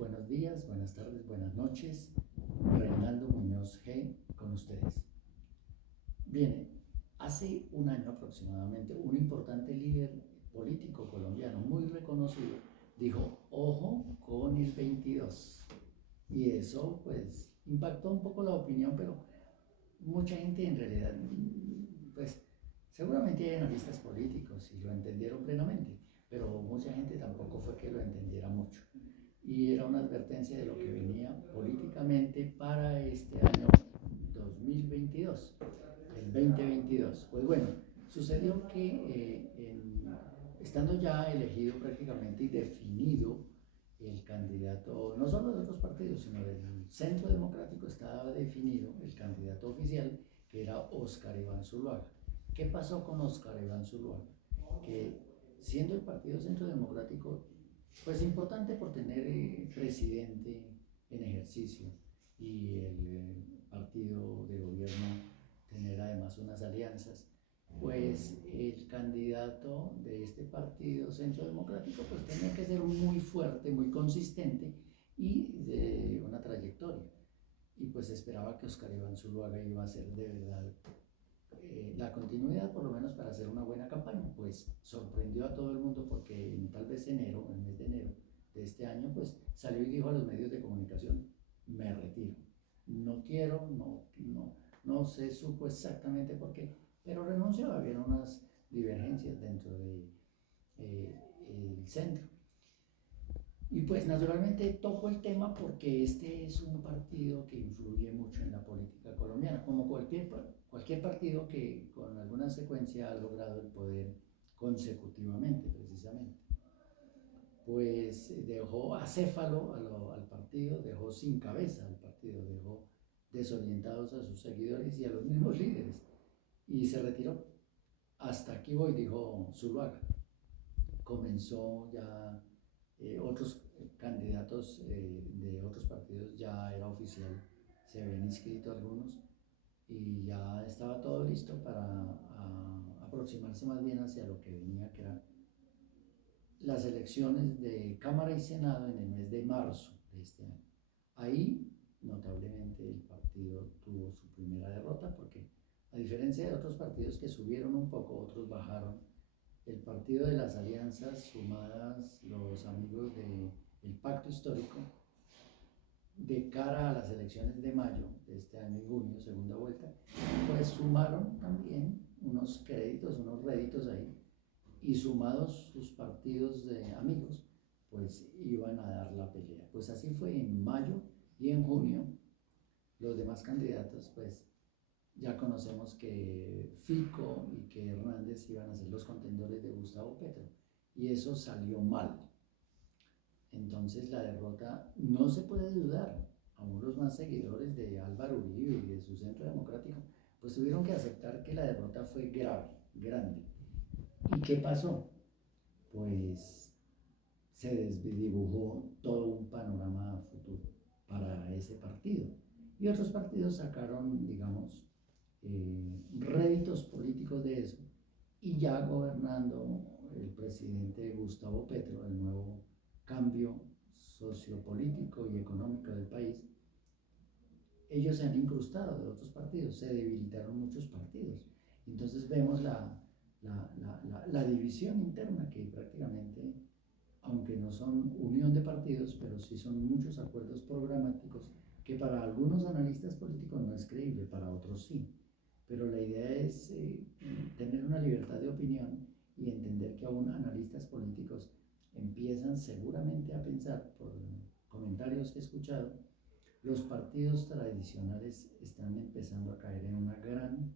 Buenos días, buenas tardes, buenas noches. Reinaldo Muñoz G. con ustedes. Bien, hace un año aproximadamente, un importante líder político colombiano muy reconocido dijo, ojo con el 22. Y eso pues impactó un poco la opinión, pero mucha gente en realidad, pues seguramente hay analistas políticos y lo entendieron plenamente, pero mucha gente tampoco fue que lo entendiera mucho. Y era una advertencia de lo que venía políticamente para este año 2022, el 2022. Pues bueno, sucedió que estando ya elegido prácticamente y definido el candidato, no solo de otros partidos, sino del Centro Democrático, estaba definido el candidato oficial, que era Óscar Iván Zuluaga. ¿Qué pasó con Óscar Iván Zuluaga? Que siendo el Partido Centro Democrático pues importante por tener presidente en ejercicio y el partido de gobierno tener además unas alianzas, pues el candidato de este partido Centro Democrático pues tenía que ser muy fuerte, muy consistente y de una trayectoria. Y pues esperaba que Óscar Iván Zuluaga iba a ser de verdad la continuidad, por lo menos para hacer una buena campaña. Pues sorprendió a todo el mundo porque en tal vez enero, el mes de enero de este año, pues salió y dijo a los medios de comunicación, me retiro, no quiero, no se supo exactamente por qué, pero renunció. Había unas divergencias dentro de el centro. Y pues naturalmente toco el tema porque este es un partido que influye mucho en la política colombiana, como cualquier partido que con alguna secuencia ha logrado el poder consecutivamente, precisamente. Pues dejó acéfalo al partido, dejó sin cabeza al partido, dejó desorientados a sus seguidores y a los mismos líderes, y se retiró. Hasta aquí voy, dijo Zuluaga. Comenzó ya otros candidatos de otros partidos, ya era oficial, se habían inscrito algunos y ya estaba todo listo para aproximarse más bien hacia lo que venía, que eran las elecciones de Cámara y Senado en el mes de marzo de este año. Ahí, notablemente, el partido tuvo su primera derrota porque, a diferencia de otros partidos que subieron un poco, otros bajaron. El partido de las alianzas, sumadas los amigos del pacto histórico, de cara a las elecciones de mayo de este año, en junio, segunda vuelta, pues sumaron también unos créditos, unos réditos ahí, y sumados sus partidos de amigos, pues iban a dar la pelea. Pues así fue en mayo y en junio. Los demás candidatos, pues ya conocemos que Fico y que Hernández iban a ser los contendores de Gustavo Petro, y eso salió mal. Entonces la derrota no se puede dudar. Aún los más seguidores de Álvaro Uribe y de su Centro Democrático pues tuvieron que aceptar que la derrota fue grave, grande. ¿Y qué pasó? Pues se desdibujó todo un panorama futuro para ese partido. Y otros partidos sacaron, digamos, réditos políticos de eso, y ya gobernando el presidente Gustavo Petro, el nuevo cambio sociopolítico y económico del país, ellos se han incrustado de otros partidos, se debilitaron muchos partidos. Entonces vemos la división interna que prácticamente, aunque no son unión de partidos, pero sí son muchos acuerdos programáticos que para algunos analistas políticos no es creíble, para otros sí. Pero la idea es tener una libertad de opinión y entender que aún analistas políticos empiezan seguramente a pensar, por comentarios que he escuchado, los partidos tradicionales están empezando a caer en una gran,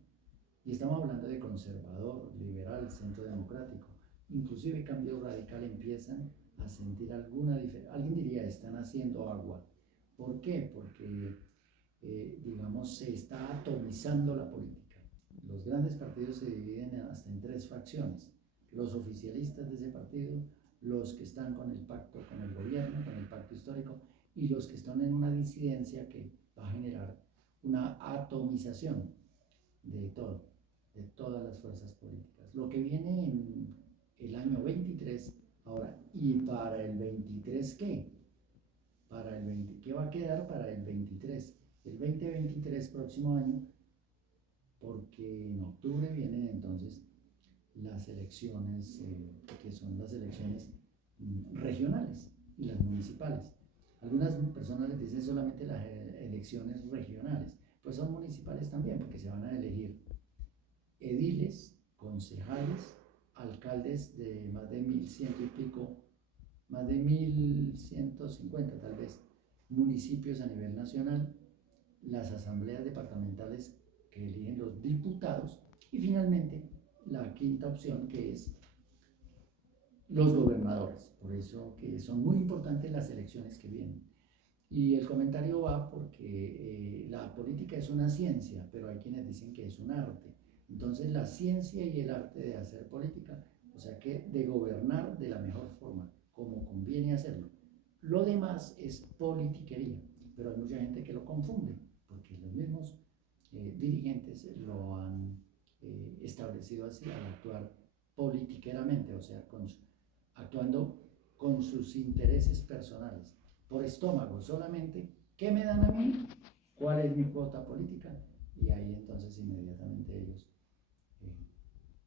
y estamos hablando de conservador, liberal, centro democrático, inclusive Cambio Radical, empiezan a sentir alguna diferencia. Alguien diría, están haciendo agua. ¿Por qué? Porque digamos, se está atomizando la política. Los grandes partidos se dividen hasta en tres facciones: los oficialistas de ese partido, los que están con el pacto con el gobierno, con el pacto histórico, y los que están en una disidencia que va a generar una atomización de todo, de todas las fuerzas políticas. Lo que viene en el año 23 ahora, y para el 23, ¿qué? para el 20, ¿qué va a quedar para el 23? El 2023 próximo año, porque en octubre vienen entonces las elecciones, que son las elecciones regionales y las municipales. Algunas personas les dicen solamente las elecciones regionales, pues son municipales también, porque se van a elegir ediles, concejales, alcaldes de más de 1100 y pico, más de 1150 tal vez, municipios a nivel nacional, las asambleas departamentales que eligen los diputados y finalmente la quinta opción, que es los gobernadores. Por eso que son muy importantes las elecciones que vienen. Y el comentario va porque la política es una ciencia, pero hay quienes dicen que es un arte. Entonces la ciencia y el arte de hacer política, o sea que de gobernar de la mejor forma, como conviene hacerlo. Lo demás es politiquería, pero hay mucha gente que lo confunde, porque los mismos dirigentes lo han establecido así al actuar politiqueramente, o sea, actuando con sus intereses personales, por estómago solamente. ¿Qué me dan a mí? ¿Cuál es mi cuota política? Y ahí entonces inmediatamente ellos, eh,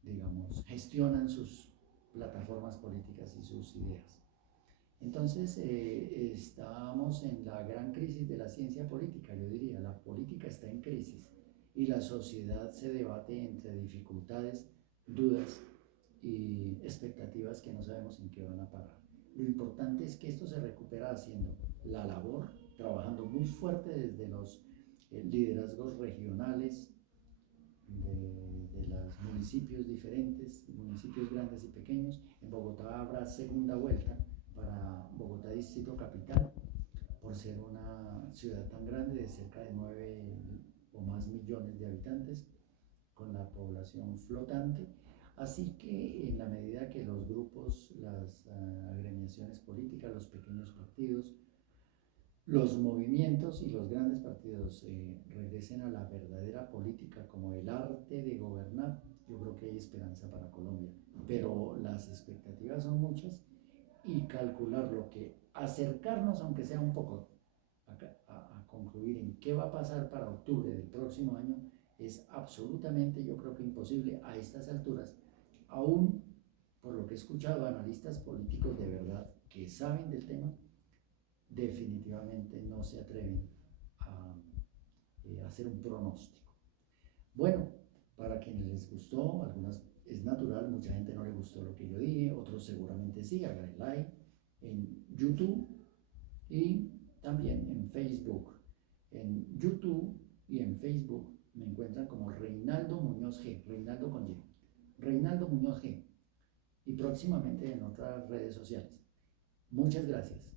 digamos, gestionan sus plataformas políticas y sus ideas. Entonces, estamos en la gran crisis de la ciencia política, yo diría, la política está en crisis y la sociedad se debate entre dificultades, dudas y expectativas que no sabemos en qué van a parar. Lo importante es que esto se recupera haciendo la labor, trabajando muy fuerte desde los liderazgos regionales, de los municipios diferentes, municipios grandes y pequeños. En Bogotá habrá segunda vuelta para Bogotá Distrito Capital, por ser una ciudad tan grande de cerca de 9 o más millones de habitantes, con la población flotante. Así que en la medida que los grupos, las agremiaciones políticas, los pequeños partidos, los movimientos y los grandes partidos regresen a la verdadera política como el arte de gobernar, yo creo que hay esperanza para Colombia. Pero las expectativas son muchas y calcular lo que, acercarnos aunque sea un poco a concluir en qué va a pasar para octubre del próximo año es absolutamente, yo creo que imposible a estas alturas, aún por lo que he escuchado analistas políticos de verdad que saben del tema, definitivamente no se atreven a hacer un pronóstico. Bueno, para quienes les gustó, algunas es natural, mucha gente no le gustó lo que yo dije, otros seguramente sí, hagan like en YouTube y también en Facebook. En YouTube y en Facebook me encuentran como Reinaldo Muñoz G, Reinaldo con Y, Reinaldo Muñoz G, y próximamente en otras redes sociales. Muchas gracias.